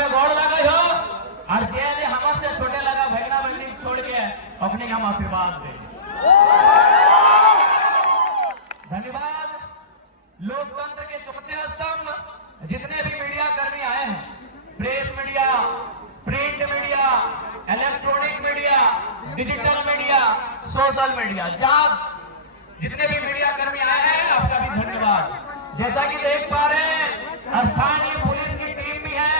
में गोड़ लगा हो और जेल हमर से छोटे लगा भगना बहनी छोड़ के अपने हम आशीर्वाद दे। धन्यवाद। लोकतंत्र के चौथे स्तंभ जितने भी मीडिया कर्मी आए हैं, press media, print media, electronic media, digital media, social media, जहां जितने भी मीडिया कर्मी आए हैं आपका भी धन्यवाद। जैसा कि देख पा रहे हैं स्थानीय पुलिस की टीम भी है,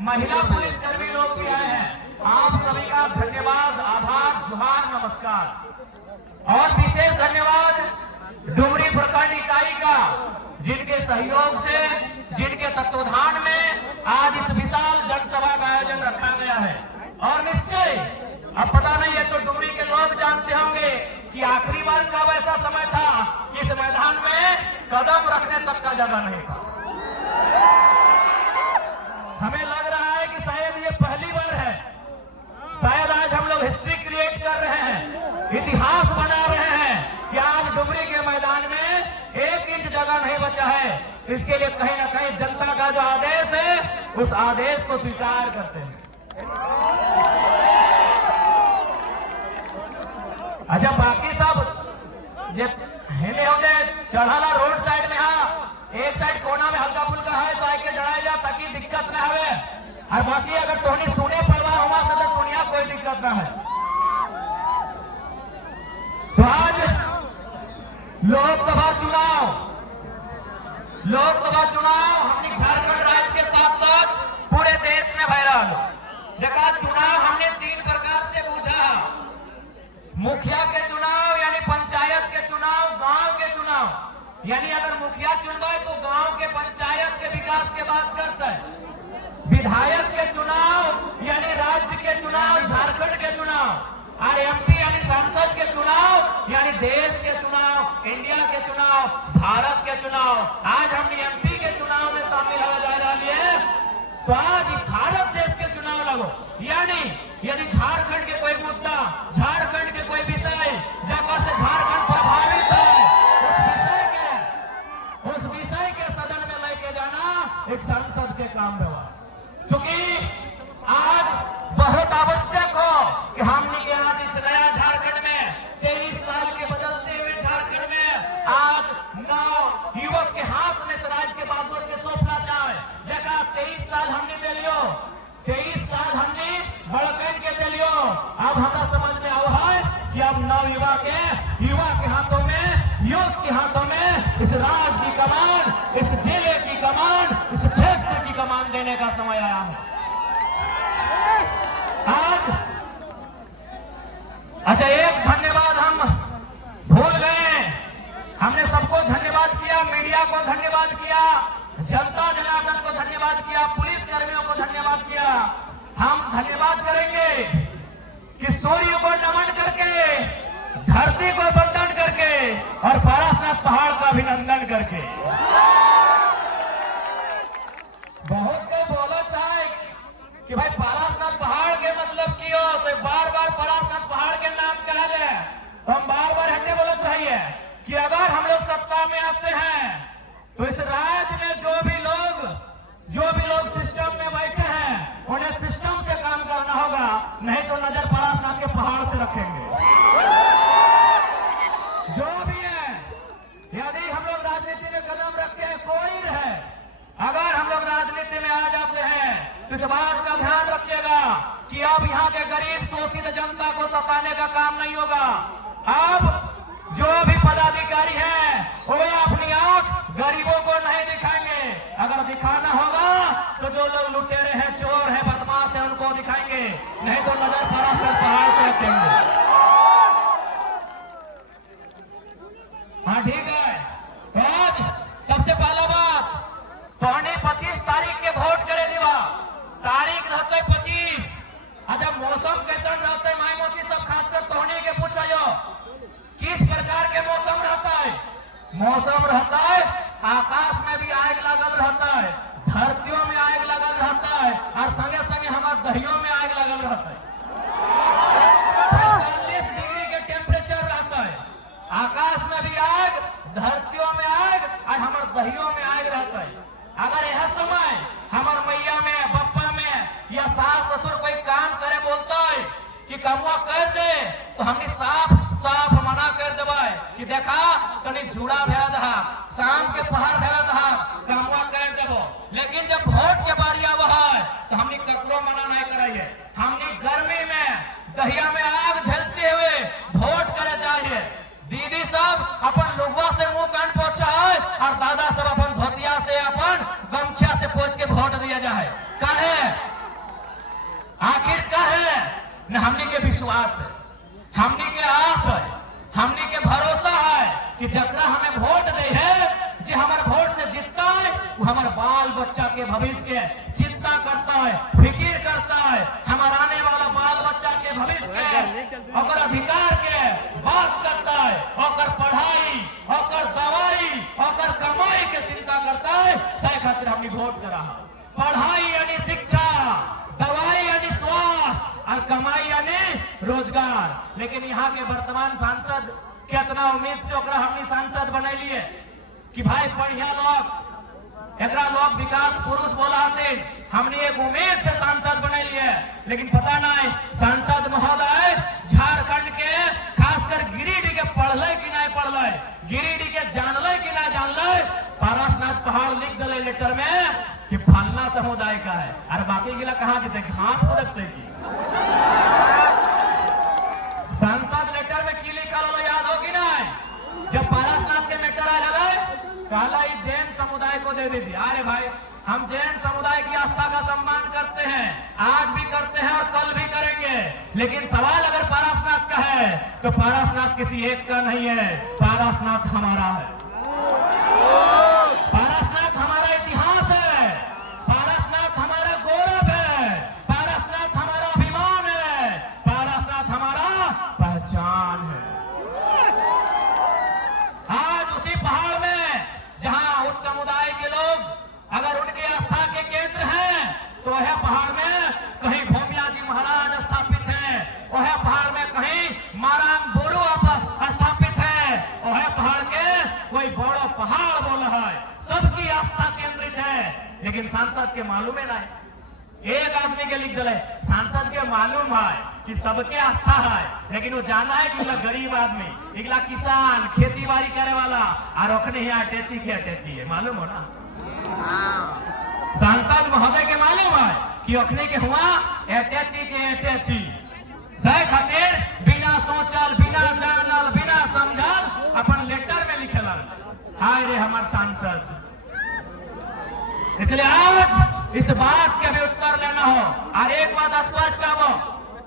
महिला पुलिस कर्मी लोग भी आए हैं। आप सभी का धन्यवाद, आभार, जुहार, नमस्कार। और विशेष धन्यवाद डुमरी प्रखंड इकाई का, जिनके सहयोग से, जिनके तत्वाधान में आज इस विशाल जनसभा का आयोजन रखा गया है। और निश्चय अब पता नहीं है तो डुमरी के लोग जानते होंगे कि आखिरी बार कब ऐसा समय था कि इस मैदान में कदम रखने तक का जगह नहीं था। हमें लग रहा है कि शायद ये पहली बार है, शायद आज हम लोग हिस्ट्री क्रिएट कर रहे हैं, इतिहास बना रहे हैं कि आज डुमरी के मैदान में 1 इंच जगह नहीं बचा है। इसके लिए कहीं ना कहीं जनता का जो आदेश है उस आदेश को स्वीकार करते हैं। अच्छा, बाकी सब ये हेले होने चढ़ाला रोड साइड में, हाँ एक साइड कोना में हल्का फुल्का है तो आके डराया जा ताकि दिक्कत ना हो। और बाकी अगर तोहनी सुने पड़वा हुआ से तो सुनिया, कोई दिक्कत ना है। तो आज लोकसभा चुनाव हमने झारखंड राज्य के साथ साथ पूरे देश में भय रहा। देखा, चुनाव हमने 3 प्रकार से बूझा। मुखिया के चुनाव यानी पंचायत के चुनाव, गांव के चुनाव यानी अगर मुखिया चुनवाए तो गांव के पंचायत के विकास के बात करता है। विधायक के चुनाव यानी राज्य के चुनाव, झारखंड के चुनाव। और एमपी यानी सांसद के चुनाव यानी देश के चुनाव, इंडिया के चुनाव, भारत के चुनाव। आज हमने एमपी के चुनाव में शामिल हो जा लिए, तो आज भारत देश के चुनाव लगो। यानी यदि झारखंड के कोई मुद्दा, झारखंड के कोई विषय जब से झारखंड प्रभावित है, उस विषय के सदन में लेके जाना एक सांसद के काम रहा। चूंकि आज बहुत आवश्यक हो कि हमने के आज इस नया झारखंड में 23 साल के बदलते हुए झारखंड में आज 9 युवक के हाथ में स्वराज के बागुर के सौंपना चाहे। देखा, 23 साल हमने दे लियो, 23 साल हमने बड़कन के दे लियो। अब हमारा समझ में आवा है कि अब नवयुवा के हाथों में, युवक के हाथों में इस राज की कमान, इस जिले की कमान, इस क्षेत्र की कमान देने का समय आया है। आज अच्छा, एक धन्यवाद हम भूल गए। हमने सबको धन्यवाद किया, मीडिया को धन्यवाद किया, जनता जनार्दन को धन्यवाद किया, पुलिस कर्मियों को धन्यवाद किया। हम धन्यवाद करेंगे कि सूर्य को नमन करके, धरती को वंदन करके और पारसनाथ पहाड़ का अभिनंदन करके। बहुत कोई बोलता है कि भाई पारसनाथ पहाड़ के मतलब की हो, तो बार बार पारसनाथ पहाड़ के नाम कहा जाए तो हम बार बार हटे बोलते रहिए कि अगर हम लोग सत्ता में आते हैं तो इस राज्य में जो भी लोग सिस्टम में बैठे हैं उन्हें सिस्टम से काम करना होगा, नहीं तो नजर पारसनाथ के पहाड़ से रखेंगे। जो भी है, यदि हम लोग राजनीति में कदम रखे, कोई रहे, अगर हम लोग राजनीति में आ जाते हैं तो इस बात का ध्यान रखिएगा कि अब यहाँ के गरीब शोषित जनता को सताने का काम नहीं होगा। अब जो भी पदाधिकारी हैं वो अपनी आंख गरीबों को नहीं दिखाएंगे। अगर दिखाना होगा तो जो लोग लुटेरे हैं, चोर हैं, बदमाश हैं, उनको दिखाएंगे, नहीं तो नजर पारसनाथ पहाड़ से रखेंगे। हाँ ठीक है। तो आज सबसे पहला बात तो 25 तारीख के वोट करे जीवा, तारीख रहते 25। अच्छा, मौसम कैसा रहता है माई मौसी सब खासकर तोहनी के पूछो जो किस प्रकार के मौसम रहता है? मौसम रहता है आकाश में भी आग लगल रहता है, धरतियों में आग लगल रहता है और संगे तो हमने साफ साफ मना कर देवे कि देखा तनी जुड़ा भया दहा शाम के पहर भया दहा कामवा कर देबो। लेकिन जब वोट के बारी आवा है तो हमने ककरो मना नहीं कराइए। हमने गर्मी में दहिया में आग झलते हुए वोट करे चाहिए। दीदी सब अपन लोगवा से मुंह कान पोछा है और दादा सब अपन धोतिया से अपन गमछा से पोछ के वोट दिया जाए। काहे आखिर काहे न हमनी के विश्वास है, हमनी के आस है, हमनी के भरोसा है कि जकरा हमें वोट दे है जे हमारे वोट से जीतता है वो हमारे बाल बच्चा के भविष्य के चिंता करता है, फिक्र करता है, हमारे आने वाला बाल बच्चा के भविष्य के और अधिकार के बात करता है, और पढ़ाई और दवाई और कमाई के चिंता करता है। सही खातिर हमने वोट करा। पढ़ाई यानी शिक्षा, दवाई यानी स्वास्थ्य और कमाई यानी रोजगार। लेकिन यहाँ के वर्तमान सांसद कितना उम्मीद से ओकरा हमने सांसद बना लिए कि भाई बढ़िया लोग एकरा लोग विकास पुरुष बोलाते, हमने एक उम्मीद से सांसद बना लिए। लेकिन पता नहीं सांसद महोदय झारखंड के खासकर गिरिडीह के पढ़ले कि नहीं पढ़ले, गिरिडीह के जानले कि ना जानले। पारसनाथ पहाड़ लिख दिले लेटर में कि फलना समुदाय का है और बाकी गिला कहाँ जीते घास को देखते की। सांसद लेटर में की लिखा याद हो कि नहीं? जब पारसनाथ के लेटर आ जाए कहला जैन समुदाय को दे दीजिए। अरे भाई हम जैन समुदाय की आस्था का सम्मान करते हैं, आज भी करते हैं और कल भी करेंगे। लेकिन सवाल अगर पारसनाथ का है तो पारसनाथ किसी एक का नहीं है, पारसनाथ हमारा है। पारसनाथ हमारा इतिहास है, पारसनाथ हमारा गौरव है, पारसनाथ हमारा अभिमान है, पारसनाथ हमारा पहचान है। आज उसी पहाड़ में जहां उस समुदाय के लोग अगर उनके आस्था के केंद्र हैं तो वह पहाड़ में कहीं भूमिया जी महाराज स्थापित हैं, वह पहाड़ में कहीं मारांग बोरो स्थापित है, वह पहाड़ के कोई बड़ा पहाड़ बोला है, सबकी आस्था केंद्रित है। लेकिन सांसद के मालूम है नहीं, एक आदमी के लिख दिले सांसद के मालूम है कि सबके आस्था है, लेकिन वो जाना है कि गरीब आदमी, इगला किसान, खेती बाड़ी करे वाला और ओखने यहाँ अटैची के अटैची है, मालूम हो ना। सांसद महोदय के मालूम है कि ओखने के हुआ अटैची के अटैची। सही खातिर बिना सोचल, बिना जानल, बिना समझल अपन लेटर में लिखेलन हाय रे हमार सांसद। इसलिए आज इस बात के भी उत्तर लेना हो और एक बात स्पष्ट करो,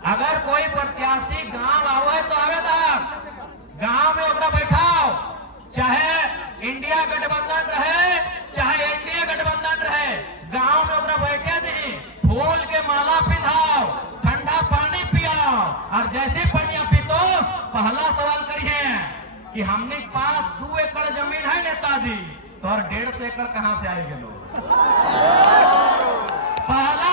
अगर कोई प्रत्याशी गांव आवे तो आवे तक गांव में ओकरा बैठाओ, चाहे इंडिया गठबंधन रहे चाहे एनडीए गठबंधन रहे, गांव में ओकरा बैठे नहीं, फूल के माला पिधाओ, ठंडा पानी पियाओ और जैसे पानी पीतो पहला सवाल करिए कि हमने पास 2 एकड़ जमीन है नेताजी, तो और 150 एकड़ कहां से आएंगे लोग? पहला